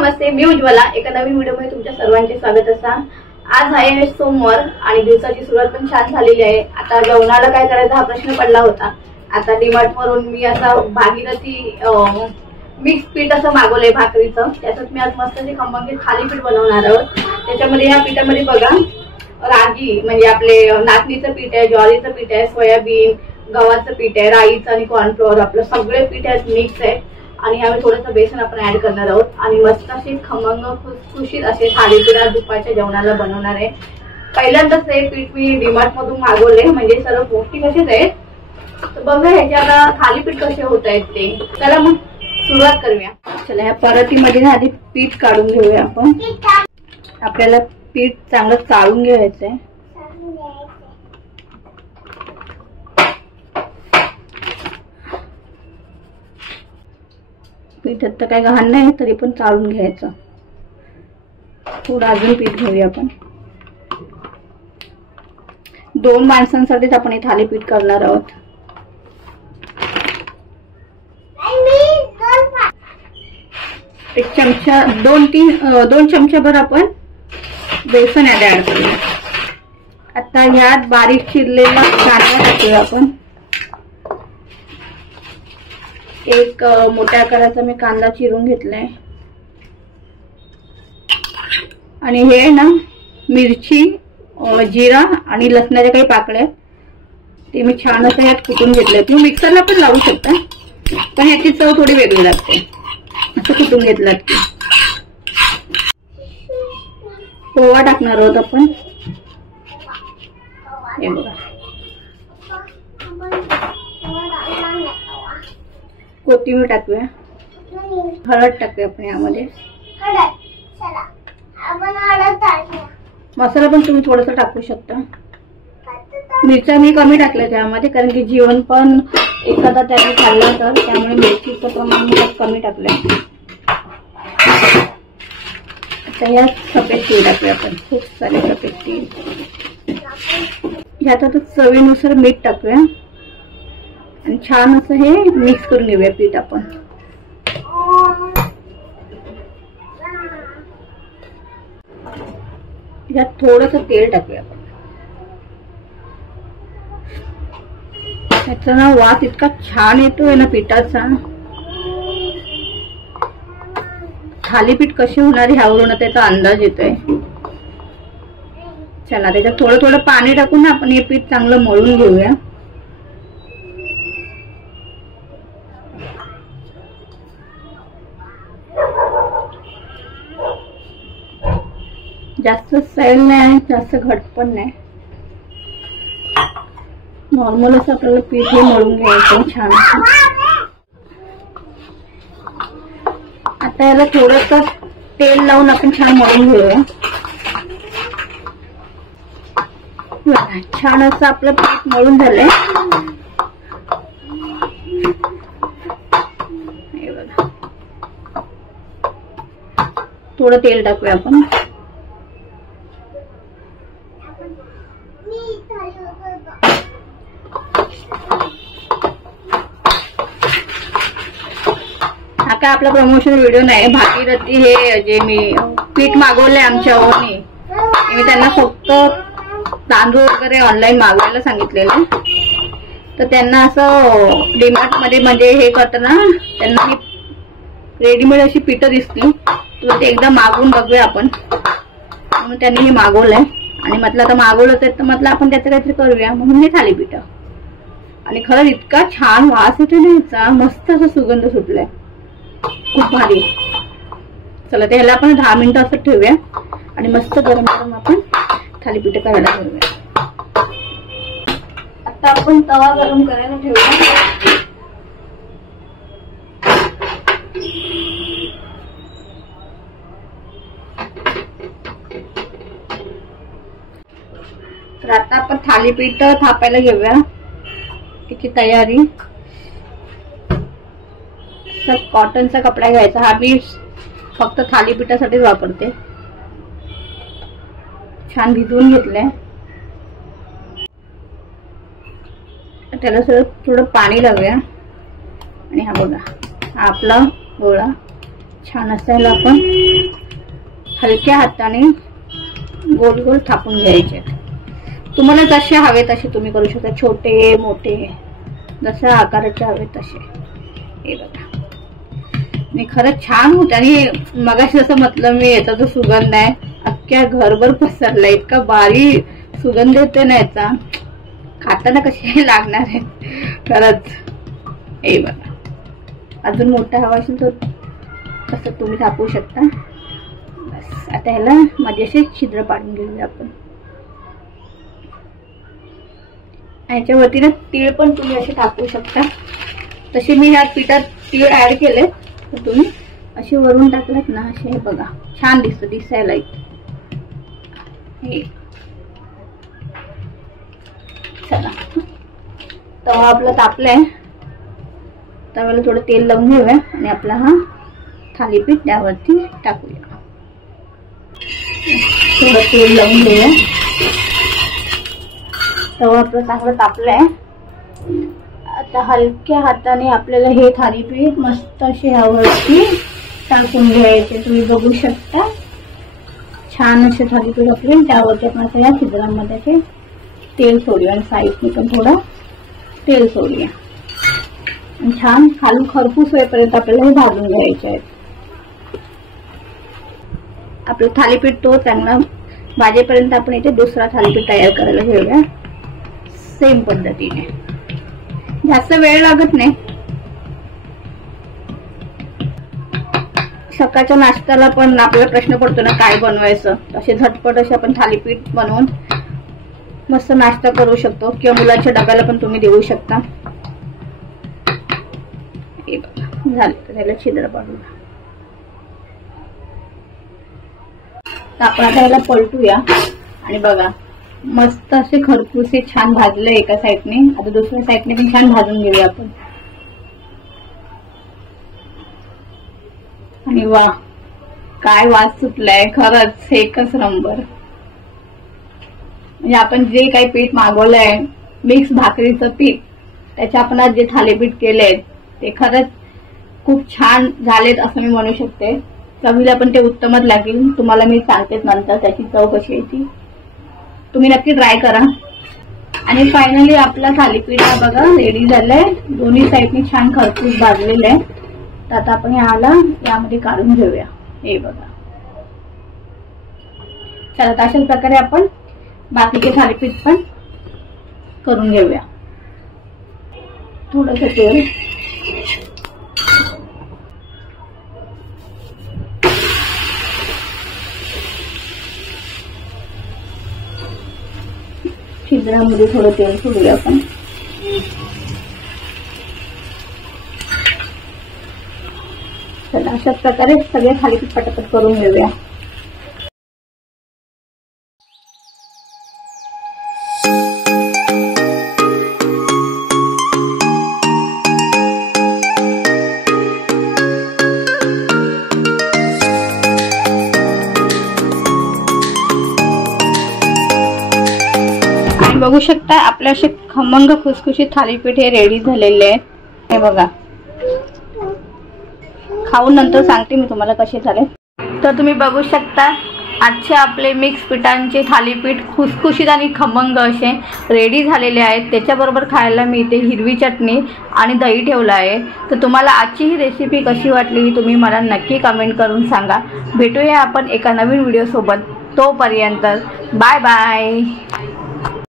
नमस्ते, मी उज्ज्वला। एका नवीन व्हिडिओमध्ये तुमच्या सर्वांचे स्वागत असा। आज आहे सोमवार आणि दिवसाची सुरुवात पण छान झालेली आहे। आता जेवणाला काय करायचा हा प्रश्न पडला होता। आता डीमार्ट वरून मी असा भागीरथी मिक्स पीठ असं मागवलंय भाकरीचं। त्याच्यात मी आज मस्त जे खमंग थालीपीठ बनवणार आहोत। त्याच्यामध्ये या पीठामध्ये बघा रागी म्हणजे आपले नाचणीचं पीठ आहे, ज्वारीचं पीठ आहे, सोयाबीन, गव्हाचं पीठ आहे, राईचं आणि कॉर्नफ्लोअर आपलं सगळे पीठ आहेत मिक्स आहे। आणि यामध्ये थोडंसं बेसन आपण ऍड करणार आहोत आणि मस्त अशी खमंग खुसखुशीत असे थालीपीठ दुपारच्या जेवणाला बनवणार आहे। पहिल्यांदाच हे पीठ मी डीमार्ट मधून मागवले, म्हणजे सर्व पौष्टिक असेच आहेत। तर बघा ह्याच्या थालीपीठ कसे होत आहेत ते। चला मग सुरुवात करूया। चला ह्या परतीमध्ये आधी पीठ काढून घेऊया आपण। आपल्याला पीठ चांगलं चाळून घ्यायचं आहे। पीठात तर काही घाण नाही, तरी पण चाळून घ्यायचं। थोडं अजून पीठ घेऊया आपण। 2 माणसांसाठीच आपण हे थालीपीठ करणार आहोत। एक चमचा 2 चमचाभर आपण बेसन ऍड करूया। आता ह्यात बारीक चिरलेला कांदा टाकूया आपण। एक मोठ्या आकाराचा मी कांदा चिरून घेतलाय आणि हे ना मिरची, जिरा आणि लसणाच्या काही पाकळ्या ते मी छान असं यात कुटून घेतलंय। तुम्ही मिक्सरला पण लावू शकता, पण याची चव थोडी वेगळी लागते। असं कुटून घेतलं की पोहा टाकणार आहोत आपण। हे बघा कोथिंबीर टाकूया, हळद टाकूया आपण यामध्ये। मसाला पण तुम्ही थोडासा टाकू शकता। मिरच्या मी कमी टाकल्या त्यामध्ये, कारण की जीवन पण एखादा त्याने खाल्ला तर त्यामुळे मिरचीचं प्रमाण मी कमी टाकलंय। आता यात सफेद तीळ टाकूया आपण, खूप सारे सफेद तीळ। यात आता चवीनुसार मीठ टाकूया आणि छान असं हे मिक्स करून घेऊया पीठ आपण। यात थोडंसं तेल टाकूया आपण। याचा ना वास इतका छान येतोय ना पिठाचा। थालीपीठ कशी होणार ह्यावरून त्याचा अंदाज येतोय। चला त्याच्यात थोडं थोडं पाणी टाकून आपण हे पीठ चांगलं मळून घेऊया। जास्त सैल नाही, जास्त घट पण नाही, नॉर्मल असं आपल्याला पीठ हे मळून घ्यायचं छान। आता याला थोडस तेल लावून आपण छान मळून घेऊया। छान असं आपलं पीठ मळून झालंय। हे बघा, थोडं तेल टाकूया आपण। हा काय आपला प्रमोशन व्हिडिओ नाही, भागीरथी हे जे मी पीठ मागवले आमच्या ओनी, मी त्यांना फक्त तांदूळ वगैरे ऑनलाईन मागवायला सांगितलेलं। तर त्यांना असं डीमार्ट मध्ये म्हणजे हे करताना त्यांना ही रेडीमेड अशी पीठ दिसली, तर ते एकदा मागवून बघूया आपण, म्हणून त्यांनी हे मागवलंय। आणि म्हटलं आता मागवलं तर म्हटलं आपण त्याचं काहीतरी करूया, म्हणून हे थालीपीठ। आणि खरंच इतका छान वास येतो ना याचा, मस्त असं सुगंध सुटलाय, खूप भारी। चला त्याला आपण 10 मिनिटं असं ठेवूया आणि मस्त गरम गरम आपण थालीपीठ करायला घेऊया। आता आपण तवा गरम करायला ठेवूया। तर आता आपण थालीपीठ थापायला घेऊया, त्याची तयारी। कॉटनचा कपडा घ्यायचा, हा मी फक्त थालीपीठासाठीच वापरते। छान भिजवून घेतलंय, त्याला थोडं पाणी लावूया आणि हा बघा हा आपला गोळा छान असायला आपण हलक्या हाताने गोल गोल थापून घ्यायचे। तुम्हाला जसे हवे तसे तुम्ही करू शकता, छोटे मोठे जशा आकाराचे हवे तसे। हे बघा मी खरंच छान होते आणि मगाशी जसं म्हटलं मी याचा जो सुगंध आहे अख्ख्या घरभर पसरला, इतका भारी सुगंध येते ना याचा, खाताना कशी लागणार आहे खरंच। हे बघा अजून मोठा हवा असेल तर तसं तुम्ही थापू शकता। बस आता ह्याला मध्ये असे छिद्र पाडून घेऊया आपण। याच्यावरती ना तीळ पण तुम्ही असे टाकू शकता, तसे मी ह्या पिठात तीळ ऍड केले तर तुम्ही असे वरून टाकलेत ना असे हे बघा छान दिसतं दिसायला। हे चला तवा आपला तापलाय, तव्याला थोडं तेल लावून घेऊया आणि आपला हा थालीपीठ त्यावरती टाकूया। थोडं तेल लावून घेऊया, तवा आपला चांगला तापलाय। आता हलक्या हाताने आपल्याला हे थालीपीठ मस्त असे ह्यावरती टाकून घ्यायचे। तुम्ही बघू शकता छान असे थालीपीठ आपले त्यावरती आपण असं या छिद्रांमध्ये असे तेल सोडूया आणि साईडने पण थोडं तेल सोडूया आणि छान खालून खरपूस होईपर्यंत आपल्याला हे भाजून घ्यायचे आहेत। आपलं थालीपीठ तो चांगला भाजेपर्यंत आपण इथे दुसरा थालीपीठ तयार करायला घेऊया सेम पद्धतीने, जास्त वेळ लागत नाही। सकाळच्या नाश्त्याला पण आपल्याला प्रश्न पडतो ना काय बनवायचं, असे झटपट असे आपण थालीपीठ बनवून मस्त नाश्ता करू शकतो किंवा मुलांच्या डब्याला पण तुम्ही देऊ शकता। हे बघा झालं तर त्याला छिद्र पाडूया। आपण आता याला पलटूया आणि बघा मस्त असे खरपूसे छान भाजले एका साईडने, आता दुसऱ्या साईडने पण छान भाजून घेऊया आपण। आणि वा काय वास सुटलाय खरंच एकच नंबर। म्हणजे आपण जे काही पीठ मागवलंय मिक्स भाकरीचं पीठ त्याचे आपण आज जे थालीपीठ केले ते खरंच खूप छान झालेत असं मी म्हणू शकते। चवीला पण ते उत्तमच लागेल, तुम्हाला मी सांगतेच नंतर त्याची चव कशी आहे ती, तुम्ही नक्की ट्राय करा। आणि फायनली आपला थालीपीठ हा बघा रेडी झालाय, दोन्ही साईडने छान खरपूस भाजलेलं आहे। तर आता आपण ह्याला यामध्ये काढून घेऊया। हे बघा चला तर अशाच प्रकारे आपण बाकीचे थालीपीठ पण करून घेऊया। थोडंसं तेल छिद्रामध्ये थोडं तेल सोडूया आपण। चला अशाच प्रकारे सगळे थालीपीठ पटापट करून घेऊया। बघू शकता आपले असे खमंग खुसखुशीत थालीपीठ हे रेडी झालेले आहेत। हे बघा खाऊन नंतर सांगते मी तुम्हाला कसे झाले। तर तुम्ही बघू शकता आजचे आपले मिक्स पिठांचे थालीपीठ खुसखुशीत आणि खमंग असे रेडी झालेले आहेत। त्याच्याबरोबर खायला मी इथे हिरवी चटणी आणि दही ठेवलं आहे। तर तुम्हाला आजची ही रेसिपी कशी वाटली तुम्ही मला नक्की कमेंट करून सांगा। भेटूया आपण एका नवीन व्हिडिओ सोबत, तोपर्यंत बाय बाय।